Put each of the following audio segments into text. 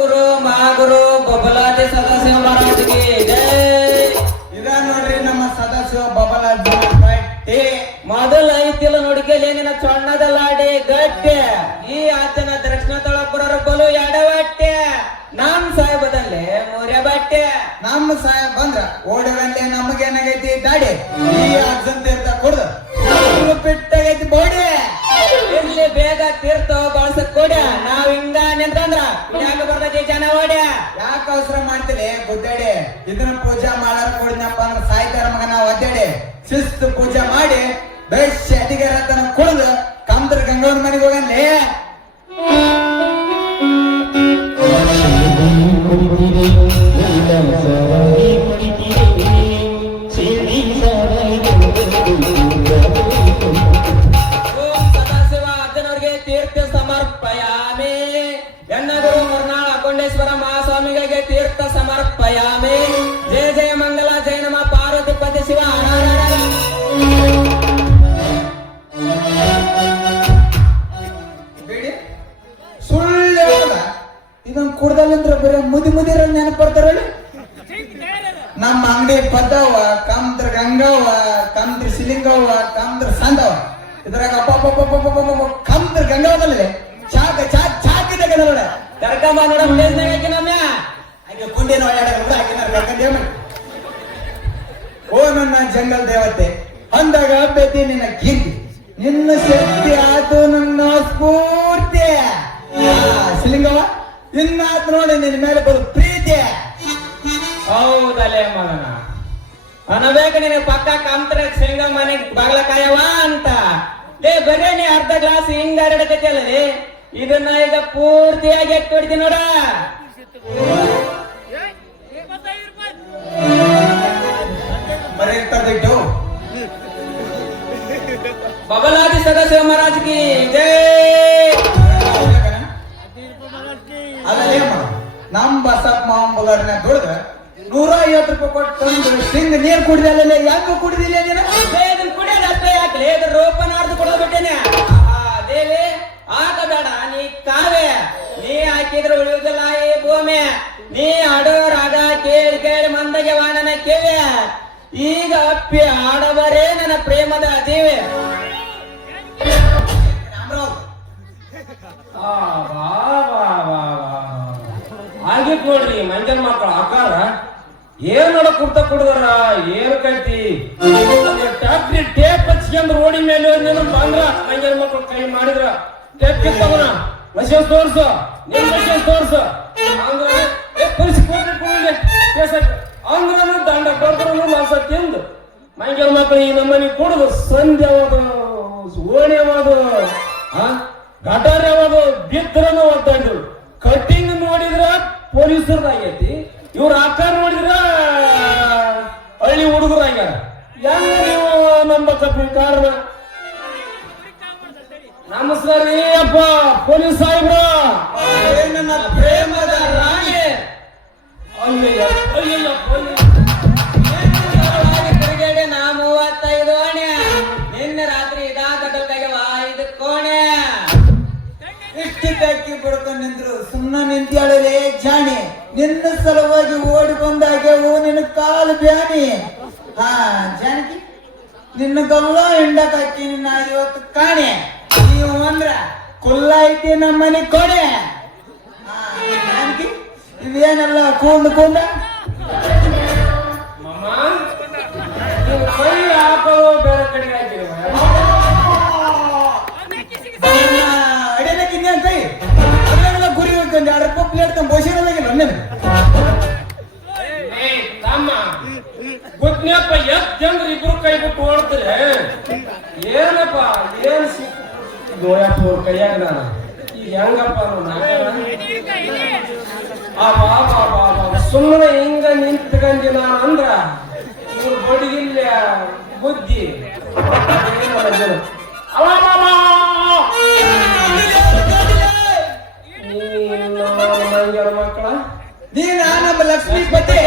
ಗುರು ಮಹಾಗುರು ಬಬಲಾದಿ ಸದಾಶಿವ ಮಹಾರಾಜರಿಗೆ ಜೈ. ಇದ ನೋಡ್ರಿ ನಮ್ಮ ಸದಾಶಿವ ಬಬಲಾದಿ ಗಟ್ಟಿ. ಮೊದಲ ಐತಿಲ ನುಡಿಕೆಲಿ ನಿನ್ನ ಚೊಣ್ಣದ ಲಾಡಿ ಗಟ್ಟೆ. ಈ ಆಚನ ದಕ್ಷಿಣ ತಳಪುರರ ಬಲು ಎಡವಟ್ಟೆ. ನಮ್ ಸಾಹೇಬದಲ್ಲಿ ಮೂರ್ಯ ಬಟ್ಟೆ. ನಮ್ಮ ಸಾಹೇಬ್ ಬಂದ್ರ ಓಡಗಂಡೆ ನಮಗೇನಾಗೈತಿ ದಾಡಿ. ಈ ಅಜ್ಜನ್ ತೀರ್ಥ ಕುಡ್ದು ಪಿಟ್ಟಾಗೈತಿ ಬೋಡಿ. ಇಲ್ಲಿ ಬೇಗ ತೀರ್ಥ ಬಳಸಕ್ ಕೊಡ. ನಾವ್ ಹಿಂಗ ನಿಂತಂದ್ರ ಯಾಕ ಬರ್ತೈತಿ ಜನ ಓಡ್ಯ. ಯಾಕ ಅವಸರ ಮಾಡ್ತೀರಿ ಗುದ್ದಾಡಿ? ಇದನ್ನ ಪೂಜಾ ಮಾಡಾರ ಕೊಡಿನಪ್ಪ ಅಂದ್ರ ಸಾಯ್ತಾರ ಮಗನ ಒದ್ದಾಡಿ. ಶಿಸ್ತು ಪೂಜೆ ಮಾಡಿ ಬೆಶ್ ಅಡಿಗೆ ರತನ ಕುಡ್ದು ಕಮ್ದ್ರ ಗಂಗವನ್ ಮನೆಗೆ ಹೋಗನ್ಲಿ. ಸದಾಶಿವ ಅಜ್ಜನವ್ರಿಗೆ ತೀರ್ಥ ಸಮರ್ಪಯಾಮಿ. ಎನ್ನಗುರು ಮುರ್ನಾಳ ಅಕೊಂಡೇಶ್ವರ ಮಹಾಸ್ವಾಮಿಗಳಿಗೆ ತೀರ್ಥ ಸಮರ್ಪಯಾಮಿ. ಜಯ ಜಯ ಮಂಗಲ ಜಯ ನಮ ಪಾರ್ವತಿ ಪತಿ ಶಿವ ಹರ ಹರ. ಬೇಡಿ ಸುಳ್ಳು ಇದನ್ನ ಕುಡ್ದಲ್ಲಂದ್ರ ಬರೀ ಮುದಿರ ನೆನಪಡ್ತಾರ. ನಮ್ಮ ಅಂಗಡಿ ಪದ್ದವ ಕಮ್ದ್ರ ಗಂಗವ್ವ ಕಮ್ದ್ರ ಸಿಲಿಂಗವ್ವ ಕಮ್ದ್ರ ಸಂದವ. ಇದ್ರಾಗ ಕಮ್ದ್ರ ಗಂಗವ್ವದಲ್ಲಿ ಚಾಕ ಚಾಕ್ ಚಾಕಿದಾಗ ನೋಡ ಕರ್ಕಂಬ ನೋಡ ಪ್ಲೇಸ್ನಾಗ ಹಾಕಿ ನಮ್ಯ ಹಾಗೆ ಕುಂಡೇನ ಹಾಕಿನ. ಓ ನನ್ನ ಜಂಗಲ್ ದೇವತೆ ಅಂದಾಗ ಬೇತಿ ನಿನ್ನ ಕೀರ್ತಿ ನಿನ್ನ ಶಕ್ತಿ ಆತು ನನ್ನ ಸ್ಫೂರ್ತಿ. ಸಿಲಿಂಗವ್ವ ಇನ್ನಾತ್ ನೋಡಿ ನಿನ್ನ ಮೇಲೆ ಬರು ಪ್ರೀತಿ. ಹೌದಲ್ಲೇ ಮಗನ ಅನಬೇಕು ನಿನಗೆ ಪಕ್ಕ ಕಾಮ್ತರ ಶೇಂಗಾ ಮನೆಗೆ ಬಾಗ್ಲ ಕಾಯವ ಅಂತ. ಲೇ ಬರೇ ನೀ ಅರ್ಧ ಗ್ಲಾಸ್ ಹಿಂಗ ಹರಡಕತ್ತಲ್ಲ. ಇದನ್ನ ಈಗ ಪೂರ್ತಿಯಾಗಿ ಎತ್ತಿಡ್ತೀನಿ ನೋಡ. ಬರೀ ಬಬಲಾದಿ ಸದಾಶಿವ ಮಹಾರಾಜ್ಗೆ ಜೈ. ಅಲ್ಲೇ ನಮ್ ಬಸಪ್ಪ ಮಾಂಬುಲರ್ನ ದುಡ್ದ 150 ರೂಪಾಯಿ ಕೊಟ್ಟು ತಂದು ಹಿಂಗ ನೀರ್ ಕುಡಿದಲ್ಲ. ಯಾಕೆ ಕುಡಿದಿಲ್ಲ ನೀನು? ಇದನ್ನ ಕುಡಿಯೋದು ಅಷ್ಟೇ ಯಾಕಲೇ ಇದ್ರ ರೋಪನಾರ್ದು ಕೊಡೋದು ಬಿಟ್ಟೇನೆ. ದೇವಿ ಹಾಕಬೇಡ ನೀ ಕಾವೆ. ನೀ ಹಾಕಿದ್ರೆ ಉಳಿಯುವುದಿಲ್ಲ ಈ ಭೂಮಿ. ನೀ ಆಡೋ ರಾಗ ಕೇಳಿ ಕೇಳಿ ಮಂದಗೆ ವಾಣನ ಕೇವೆ. ಈಗ ಅಪ್ಪಿ ಆಡಬರೇ ನನ್ನ ಪ್ರೇಮದ ಜೀವೆ. ಆಗಿತ್ ನೋಡ್ರಿ ಮಂಜನ್ ಮಕ್ಕಳು ಆಕಾರ ಏನ್ ನೋಡ ಕುಡ್ತ ಕುಡ್ದಾರ ಏನ್ ಕೈತಿ ಟ್ಯಾಕ್ಟ್ರಿ ಟೇಪ್ ಹಚ್ಕೊಂಡ್ ರೋಡಿ ಮೇಲೆ ಬಂದ್ರ ಮಂಜನ್ ಮಕ್ಕಳು ಕೈ ಮಾಡಿದ್ರ ಟೇಪ್ ಕಿತ್ತವನ ಮಷೀನ್ ತೋರ್ಸು ನಿನ್ ಮಷೀನ್ ತೋರ್ಸು ಅಂದ್ರ ದಂಡ ಕೊಡ್ರು ಮನ್ಸ ತಿಂದು ಮಂಜನ್ ಮಕ್ಕಳು ಈ ನಮ್ಮನಿ ಕುಡ್ದು ಸಂಧಿ ಯಾವುದು ಓಣಿ ಯಾವುದು ಗಟಾರ್ ಯಾವುದು ಬಿತ್ತರನು ಒದ್ದಾಡಿದ್ರು. ಕಟ್ಟಿಂಗ್ ನೋಡಿದ್ರ ಪೊಲೀಸರ್ದಾಗೈತಿ. ಇವ್ರ ಆಕಾರ ನೋಡಿದ್ರ ಹಳ್ಳಿ ಹುಡುಗರಾಗ್ಯಾರ. ಹೆಂಗ ನೀವು ನಂಬಕಪ್ಪ ಕಾರಣ? ನಮಸ್ಕಾರ ರೀ ಅಪ್ಪ ಪೊಲೀಸ್ ಸಾಹೇಬ್ರ. ನನ್ನ ಪ್ರೇಮದ ರಾಣಿ. ಅಯ್ಯಯ್ಯ ಅಯ್ಯಯ್ಯ ತಿರುಗೇಡೆ ನಾ 35 ಅಣೆ. ನಿನ್ನೆ ರಾತ್ರಿ ಇದಾಗಲ್ದಾಗ್ಯವ 5 ಕೋಣೆ. ಇಷ್ಟು ಟ್ಯಾಕಿ ಬಡ್ಕೊಂಡು ನಿಂದ್ರು ಸುಮ್ಮನೆ ನಿಂತ್ಯಾಳಲೆ ಜಾಣಿ. ನಿನ್ನ ಸಲುವಾಗಿ ಓಡಿ ಬಂದಾಗ್ಯವು ನಿನ್ನ ಕಾಲು ಬ್ಯಾನಿ. ಜಾನಕಿ ನಿನ್ನ ಗಲ್ಲ ಹಿಂಡಕ್ ಹಾಕಿ ನಿನ್ನ ಇವತ್ತು ಕಾಣೆ. ನೀವು ಅಂದ್ರ ಕುಲ್ಲ ಐತಿ ನಮ್ಮನೆ ಕೊಡೆ. ಜಾನಕಿ ಇವೇನೆಲ್ಲ ಕೂಂದ ಮಮ್ಮ ಕೈ ಹಾಕೋದು ಬೇರೆ ಕಡೆಗೆ ಹಾಕಿರಿ ಅಡಿಯಕ್ಕೆ ಇನ್ನೇನ್ ಕೈ ಅದ್ರಾಗೆಲ್ಲ ಗುರಿ ಹೋಗ್ತಂದೆ 2 ರೂಪಾಯಿ ಪ್ಲೇಟ್ ತಂದು ಬೋಸಿರಲಾಗಿಲ್ಲ ಒನ್ನೇನು ತಮ್ಮ ಗೊತ್ತನಪ್ಪ ಎಷ್ಟ್ ಜನರು ಇಬ್ರು ಕೈ ಬಿಟ್ಟು ಓಡ್ತಾರೆ. ಏನಪ್ಪ ಏನ್ ಗೋಯಪ್ಪ ಅವ್ರ ಕೈಯಾಗ ನಾನು ಈಗ ಹೆಂಗಪ್ಪ ಸುಮ್ಮನೆ ಹಿಂಗ ನಿಂತ್ಕಂಡಿ ನಾನು ಅಂದ್ರ ಇವ್ರ ಬಡಿಗಿಲ್ಲ ಬುದ್ಧಿ ಮಕ್ಕಳ ನೀನ ನಮ್ಮ ಲಕ್ಷ್ಮೀಪತಿ.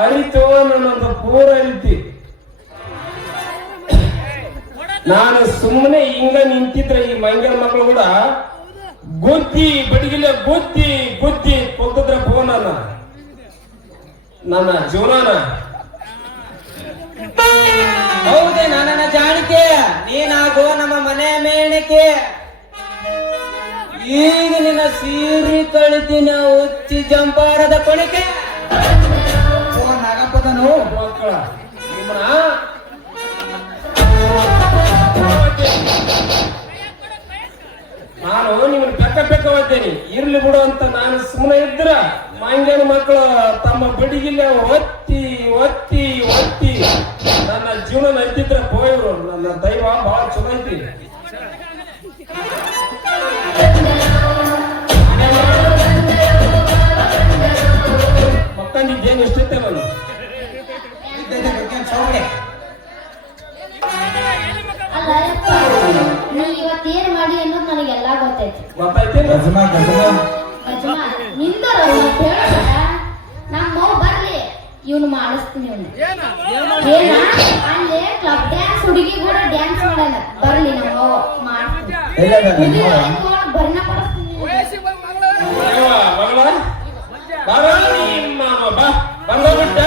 ಅರಿತು ನನ್ನೊಂದು ಪೂರ ಅರಿತಿ. ನಾನು ಸುಮ್ಮನೆ ಹಿಂಗ ನಿಂತಿದ್ರೆ ಈ ಮಂಗ್ಯನ ಮಕ್ಕಳು ಕೂಡ ಗುದ್ದಿ ಬಡಿಗಿಲ್ಲ ಗುದ್ದಿ ಗುದ್ದಿ ಕೊಟ್ಟಿದ್ರ ಫೋನನ್ನ ನನ್ನ ಜೀವನಾನ. ಹೌದೇ ನನ್ನ ಜಾಣಿಕೆ, ನೀನಾಗೋ ನಮ್ಮ ಮನೆ ಮೇಣಿಕೆ. ಈಗ ನಿನ್ನ ಸೀರೆ ಕಳಿತಿನ ಉಚ್ಚಿ ಜಂಪಾರದ ಕೊಣಿಕೆ. ಫೋನ್ ಆಗಪ್ಪದನು ಮಕ್ಕಳ ನಿಮ್ಮನ್ನ ನಾನು ನಿಮ್ಮನ್ನ ಬೆಕ್ಕ ಹೋಗ್ತೇನೆ. ಇರ್ಲಿ ಬಿಡು ಅಂತ ನಾನು ಸುಮ್ಮನೆ ಇದ್ರ ಮಂಗ್ಯನ ಮಕ್ಕಳು ತಮ್ಮ ಬಡಿಗಿಲ್ಲ ಒತ್ತಿ ಒತ್ತಿ ಒತ್ತಿ ನನ್ನ ಜೀವನ ನೈತಿದ್ರ ಹೋಯ್ರು. ನನ್ನ ದೈವ ಬಹಳ ಚಲೋ ಐತಿ. ಮಕ್ಕಂದಿದ್ದೇನು ಇಷ್ಟೈತೆ ನಾನು ಅಲ್ಲ ಯಪ್ಪ, ನೀ ಇವತ್ತೇನ್ ಮಾಡಿ ಅನ್ನೋದು ನನಗೆಲ್ಲ ಗೊತ್ತೈತಿ. ಗೊತ್ತಾಯ್ತೇನು? ಗಜಮ ಗಜಮ ಅಜ್ಮ ನಿಂದರ ನಮ್ಮ ಮಗು ಬರ್ಲಿ, ಇವನು ಮಾಡಿಸ್ತೀನಿ. ಇವನು ಏನ ಅಲ್ಲಿ ಕ್ಲಬ್ ಡ್ಯಾನ್ಸ್ ಹುಡುಗಿ ಕೂಡ ಡ್ಯಾನ್ಸ್ ಮಾಡಲ್ಲ. ಬರ್ಲಿ ನಮ್ಮ ಮಗು ಮಾಡ್ತೀನಿ. ಬರ್ನ ಪಡಿಸ್ತೀನಿ. ಬಂದೋಗ್ಬಿಟ್ಟ.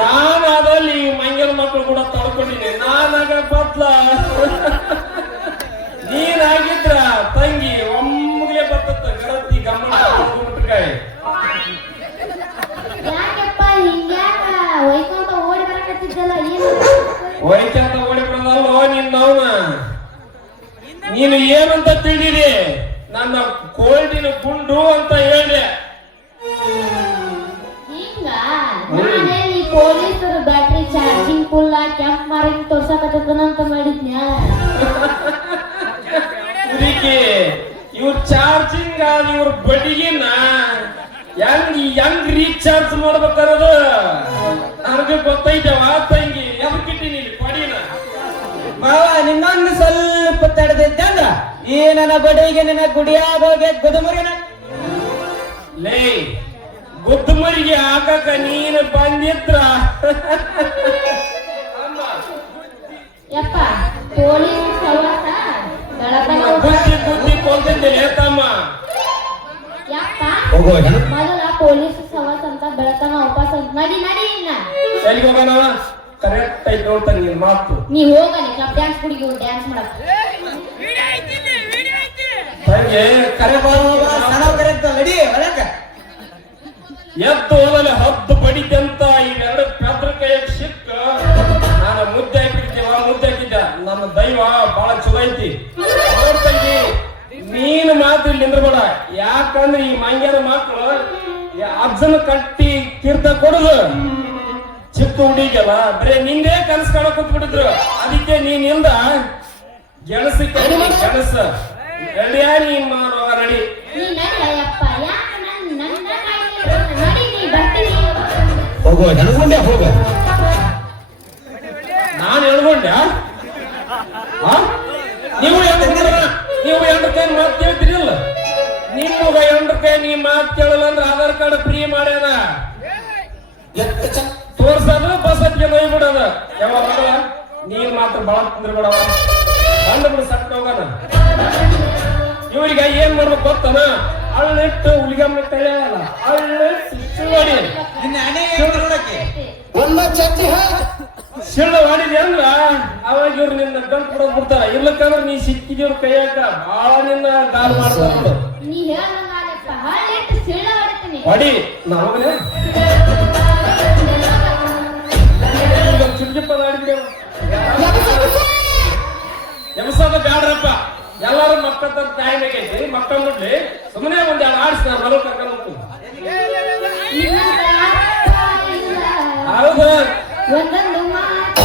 ನಾನಾದಲ್ಲಿ ಮಂಗನ ಮಕ್ಕಳು ಕೂಡ ತಳ್ಕೊಂಡಿನಿ. ನಾನಾಗ ಬದ್ಲ ನೀನಾಗಿದ್ರ ತಂಗಿ ಒಮ್ಮಗಲೇ ಬರ್ತತ್ತ ಗರತಿ ಗಮನ ಬಿಟ್ಟಕಾಯಿ. ಯಾಕಪ್ಪ ಹಿಂಗ್ಯಾಕ ಒಯ್ಕೊಂತ ಓಡಿ ಬರಕತ್ತಿದ್ದಲ್ಲ? ಏನು ವೈಕ್ಯಾಂತ ಓಡಿ ಬಂದಲ್ಲೋ ನಿನ್ನವನ. ನೀನು ಏನಂತ ತಿಳಿದಿರಿ? ನನ್ನ ಕೋಲ್ಡಿನ ಗುಂಡು ಅಂತ ಹೇಳಿದೆ. ಹಿಂಗ ನಾನೇ ಈ ಪೊಲೀಸರು ಬ್ಯಾಟ್ರಿ ಚಾರ್ಜಿಂಗ್ ಫುಲ್ ಕ್ಯಾಂಪ್ ಮಾರಿಂಗ್ ತೋರ್ಸಕತ್ತಂತ ಮಾಡಿದ್ನ್ಯಾ. ಇದಕ್ಕೆ ಇವ್ರ ಚಾರ್ಜಿಂಗ್ ಇವ್ರ ಬಡಿಗಿನ ಹೆಂಗ್ ರೀಚಾರ್ಜ್ ಮಾಡ್ಬೇಕಾರದು ನನಗೆ ಗೊತ್ತೈತವ ತಂಗಿ. ಎದಕ್ಕಿಟ್ಟಿನಿ ಬಡಿನ ಮಾವ ನಿನ್ನೊಂದು ಸ್ವಲ್ಪ ತಡೆದಿದ್ದೆ ಅಂದ್ರ ಈ ನನ್ನ ಬಡಿಗೆ ನಿನ್ನ ಗುಡಿಯಾಗ ಹೋಗಿ ಗುದಮುರಿನ ಲೇ ಗುದ್ದಮರಿಗೆ ಹಾಕಕ ನೀನು ಬಂದಿದ್ರ ಯಪ್ಪ ಪೊಲೀಸ್ ಸವಾಸ ಬೆಳತನ ಬುದ್ಧಿ ಬುದ್ಧಿ ಕೊಲ್ತಿದ್ದೇನೆ ತಮ್ಮ. ಯಪ್ಪ ಹೋಗೋ ಮೊದಲ ಪೊಲೀಸ್ ಸವಾಸ ಅಂತ ಬೆಳತನ ಉಪವಾಸ ನಡಿ ನಡಿ ಇನ್ನ ಎಲ್ಲಿಗೆ ಹೋಗೋಣ? ಕರೆಕ್ಟ್ ಆಯ್ತು ನೋಡ್ತಾನೆ ನಿನ್ ಮಾತು. ನೀ ಹೋಗಲಿ ಕ್ಲಬ್ ಡ್ಯಾನ್ಸ್ ಹುಡುಗಿ ಡ್ಯಾನ್ಸ್ ಮಾಡಕ್. ತಂಗಿ ಕರೆ ಕರೆಕ್ಟ್ ನಡಿ ಒಳಕ. ಎದ್ದು ಹೋದಲ್ಲಿ ಹದ್ದು ಬಡಿದಂತ ಇವೆರಡು ಪೆದ್ರ ಕೈಯಾಗ ಸಿಕ್ಕ ನಾನು ಮುದ್ದೆ ಹಾಕಿದ್ದೆ. ನನ್ನ ದೈವ ಬಹಳ ಚಲೋ ಐತಿ. ನೋಡ್ತಂಗಿ ನೀನು ಮಾತು ಇಲ್ಲಿ ನಿಂದ್ರಬೇಡ. ಯಾಕಂದ್ರೆ ಈ ಮಂಗ್ಯನ ಮಕ್ಕಳು ಅಜ್ಜನ ಕಟ್ಟಿ ತೀರ್ಥ ಕೊಡುದು ಚಿಕ್ಕ ಹುಡುಗಿಯಲ್ಲ ಬರೇ ನಿಂದೇ ಕನಸು ಕಾಣಕ್ ಕುಂತ್ಬಿಟ್ಟಿದ್ರು. ಅದಕ್ಕೆ ನೀನಿಂದ ಗೆಣಸ ಗೆಣಸ ರೆಡಿಯಾ ನೀನ್ ಮಾಡುವ ರೆಡಿ. ನೀ ನಡಿ ಯಪ್ಪ, ಯಾಕ ನನ್ನ ನಡಿ ನೀ ಬರ್ತೀನಿ. ಹೋಗೋ ನನಗೊಂಡೆ ಹೋಗ. ನಾನು ಹೇಳ್ಕೊಂಡೆ ನೀವು ಎಂಟು ಕೈ ಮಾತು ಕೇಳ್ತೀರಿಲ್ಲ. ನಿಮ್ಗ ಎಂಟು ಕೈ ನೀ ಮಾತು ಕೇಳಲ್ಲ ಅಂದ್ರೆ ಆಧಾರ್ ಕಾರ್ಡ್ ಫ್ರೀ ಮಾಡ್ಯಾನ. ತೋರ್ಸೋದು ಬಸ್ ಹತ್ಗೆ ನೋಯ್ಬಿಡೋದ. ಯಾವ ಮಗಳ ನೀನ್ ಮಾತ್ರ ಬಾಳ ಕುಂದ್ರಬೇಡವ. ಬಂದು ಬಿಡು ಸಕ್ಕ ಹೋಗೋಣ. ಇವ್ರಿಗೆ ಏನ್ ಮಾಡ್ಬೇಕು ಗೊತ್ತನ? ಅಳ್ಳಿಟ್ಟು ಹುಲಿಗಮ್ಮ ಕೈಯಲ್ಲ ಅಳ್ಳಿಟ್ಟು ನೋಡಿ ಸಿಳ್ಳು ಮಾಡಿದ್ಯ ಅಂದ್ರ ಅವಾಗ ಇವ್ರು ನಿನ್ನ ಗಂಟು ಕೊಡೋದ್ ಬಿಡ್ತಾರ. ಇರ್ಲಕ್ಕಂದ್ರ ನೀ ಸಿಕ್ಕಿದವ್ರ ಕೈಯಾಗ ಬಾಳ ನಿನ್ನ ಗಾಲ್ ಮಾಡ್ತಾರ. ನೀ ಹೇಳಂಗಾಲಪ್ಪ ಹಾಳಿಟ್ಟು ಸಿಳ್ಳ ಹೊಡಿತೀನಿ. ಹೊಡಿ ನಾವೇ ಚುಡ್ಜಿಪ್ಪದ ಆಡಿದ್ರಿ. ಎಮಸದ ಬ್ಯಾಡ್ರಪ್ಪ. ಎಲ್ಲಾರು ಮಕ್ಕಳ ಟೈಮ್ ಆಗೈತಿ. ಮಕ್ಕಳ ಮುಡ್ಲಿ ಸುಮ್ಮನೆ ಒಂದ್ ಆಡಿಸ್ ನಾನು ಮಗಳು ಕರ್ಕೊಂಡು ಹೋಗ್ತೀನಿ. ಹೌದು ಒಂದೊಂದು ಮಾತು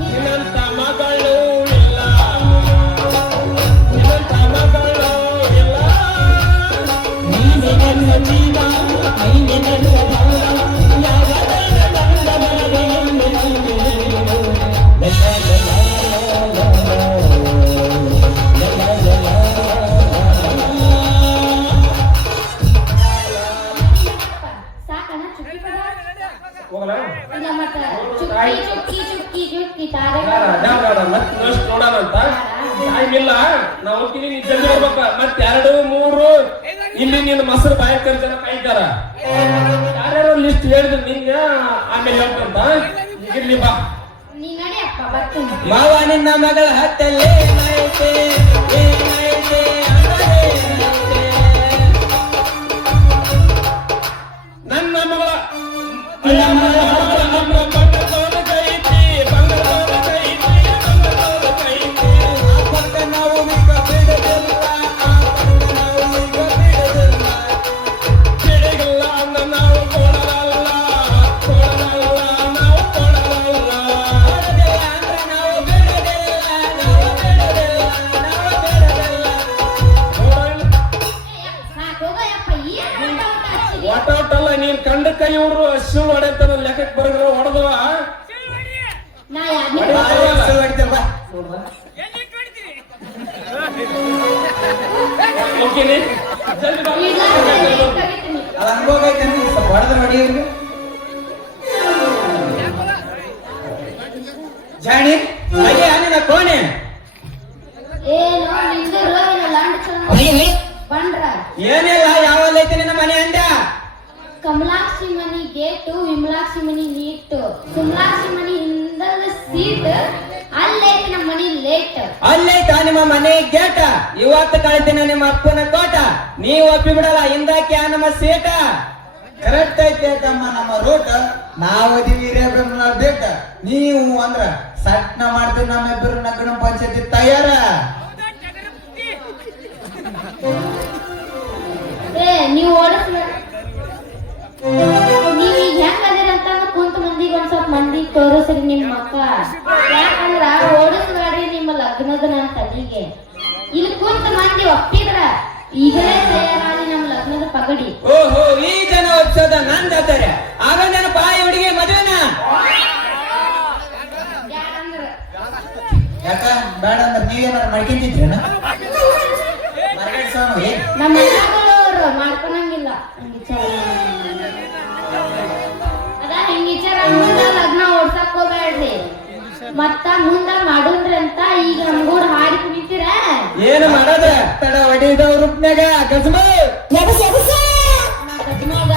ನಿನ್ನಂತ ಮಗಳು ಇಲ್ಲ, ನಿನ್ನಂತ ಮಗಳು ಇಲ್ಲ. ಮಾಡ್ಬೇಕ ಮತ್ 2 3 ಇಲ್ಲಿ ನಿನ್ನ ಮೊಸರು ಬಾಯಿ ಜನ ಕಾಯ್ತಾರ ಯಾರ್ಯಾರು ಲಿಸ್ಟ್ ಹೇಳಿದ್ರು ನಿಂಗ ಆಮೇಲೆ ಹೇಳ್ತಂತ ಇರ್ಲಿ ಬಾ ನೀ ನಡಿಯಪ್ಪ ಬರ್ತೀನಿ ಮಾವ ನಿನ್ನ ಮಗಳ ಹತ್ತಲ್ಲೇ ಏನೈತೆ ಏನೈತೆ ಅನ್ನೋದೇನೈತೆ? ನನ್ನ ಮಗಳ ಬಂಗಾರದ ಕೈತಿ ಬಂಗಾರದ ಕೈತಿ ಬಂಗಾರದ ಕೈತಿ ಆ ಪಕ್ಕ ನಾವು ಈಗ ಬಿಡದಿಲ್ಲ, ಆ ಪಕ್ಕ ನಾವು ಈಗ ಬಿಡದಿಲ್ಲ. ಕೆಳಗಿಲ್ಲ ಅಂದ ನಾವು ಕೊಡಲ್ಲ ಕೊಡಲ್ಲ ನಾವು ಕೊಡಲ್ಲ ಬಿಡದಿಲ್ಲ ಅಂದ್ರೆ ನಾವು ಬಿಡದಿಲ್ಲ, ನಾವು ಬಿಡದಿಲ್ಲ, ನಾವು ಬಿಡದಿಲ್ಲ. ಸಾಕು ಹೋಗಯ್ಯಪ್ಪ ಏನ್ ಹಚ್ಚಿದಿ ಒಟ್ಟಲ್ಲ ನೀನ್ ಕಂಡ ಕೈ ಇವ್ರು ಶಿವ ಹೊಡೆತನ ಲೆಕ್ಕಕ್ಕೆ ಬರದ್ರ ಹೊಡೆದವ ನಾ ಯಾರ್ನಿ ಬಾರಿ ಹೆಸರು ಹೊಡಿತೀರ ಬಾ. ಓಕೆನೆ ಜಲ್ದಿ ಬಾ ಇಲ್ಲ ಕರಿತೀನಿ ಅದು ಅನುಭವ ಐತೆ ನೀನು ಸ್ವಲ್ಪ ಹೊಡೆದ್ರೆ ಹೊಡಿ ಇವ್ರಿಗೆ. ಜಾಣಿ ಅಯ್ಯ ನಿನ್ನ ಕೋಣೆ ಏನು ನಿಂದಿರು ಏನು ಲಾಂಡ್ ಚಂದ ಬಂಡ್ರ ಏನಿಲ್ಲ ಯಾವಲ್ಲೈತೆ ನಿನ್ನ ಮನೆ ಅಂದ ಕಮಲಾಕ್ಷಿ ಮನಿ ಗೇಟು ವಿಮಲಾಕ್ಷಿ ಮನಿ ನೀಟು ಸುಮಲಾಕ್ಷಿ ಮನಿ ಹಿಂದದ ಸೀಟ್ ಅಲ್ಲೈತಿ ನಮ್ಮ ಮನಿ ಲೇಟ್ ಅಲ್ಲೈತಾ ನಿಮ್ಮ ಮನೆ ಗೇಟ ಇವತ್ತು ಕಳಿತೀನ ನಿಮ್ಮ ಅಪ್ಪನ ಕೋಟ ನೀವು ಒಪ್ಪಿ ಬಿಡಲ್ಲ ಹಿಂದಕ್ಕೆ ನಮ್ಮ ಸೀಟ ಕರೆಕ್ಟ್ ಐತೆ ತಮ್ಮ ನಮ್ಮ ರೂಟ್. ನಾವು ಇದೀವಿ ಹಿರೇಬೆಮ್ಮನ ಬೇಕ, ನೀವು ಅಂದ್ರ ಸಟ್ನ ಮಾಡ್ತೀವಿ. ನಮ್ಮಿಬ್ಬರು ನಗರ ಪಂಚಾಯತಿ ತಯಾರ. ಏ ನೀವು ಓಡಿಸ್ಲ ನೀವ್ ಈಗ ಹೆಂಗ್ ಅದಿರಂತ ಕುಂತ ಮಂದಿಗೆ ಒಂದ್ ಸ್ವಲ್ಪ ಮಂದಿಗೆ ತೋರಿಸ್ರಿ ನಿಮ್ ಮಕ್ಕ ಯಾಕಂದ್ರ ಓಡಿಸ್ಬೇಡ್ರಿ ನಿಮ್ಮ ಲಗ್ನದ ನನ್ ತಲೆಗೆ ಇಲ್ಲಿ ಕುಂತ ಮಂದಿ ಒಪ್ಪಿದ್ರ ಈಗಲೇ ತಯಾರಾಗಿ ನಮ್ಮ ಲಗ್ನದ ಪಗಡಿ ಓಹೋ ಈ ಜನ ಒಪ್ಸೋದ ನನ್ ಜಾತ್ರೆ ಆಗ ನನ್ನ ಬಾಯಿ ಹುಡುಗಿ ಮದುವೆನ ಯಾಕಂದ್ರ ಯಾಕ ಬೇಡ ಅಂದ್ರೆ ನೀವೇನಾರು ಮಾಡ್ಕೊಂತಿದ್ರೇನ? ಮಾರ್ಕೆಟ್ ಸಾನು ಏ ನಮ್ಮ ಅಣ್ಣಗಳವ್ರು ಮಾಡ್ಕೊಳಂಗಿಲ್ಲ ಹಂಗ್ ವಿಚಾರ ಅದ ಹಿಂಗ್ ವಿಚಾರ ಮುಂದ ಲಗ್ನ ಓಡ್ಸಕ್ ಹೋಗ್ಬೇಡ್ರಿ ಮತ್ತ ಮುಂದ ಮಾಡುದ್ರಿ ಅಂತ ಈಗ ನಮ್ಗೂರ್ ಹಾಡಿ ಕುಣಿತೀರ ಏನು ಮಾಡೋದ ತಡ ಹೊಡಿದವ್ ರೂಪ್ನ್ಯಾಗ ಗಜಮ ನಾ ಗಜಮಾಗ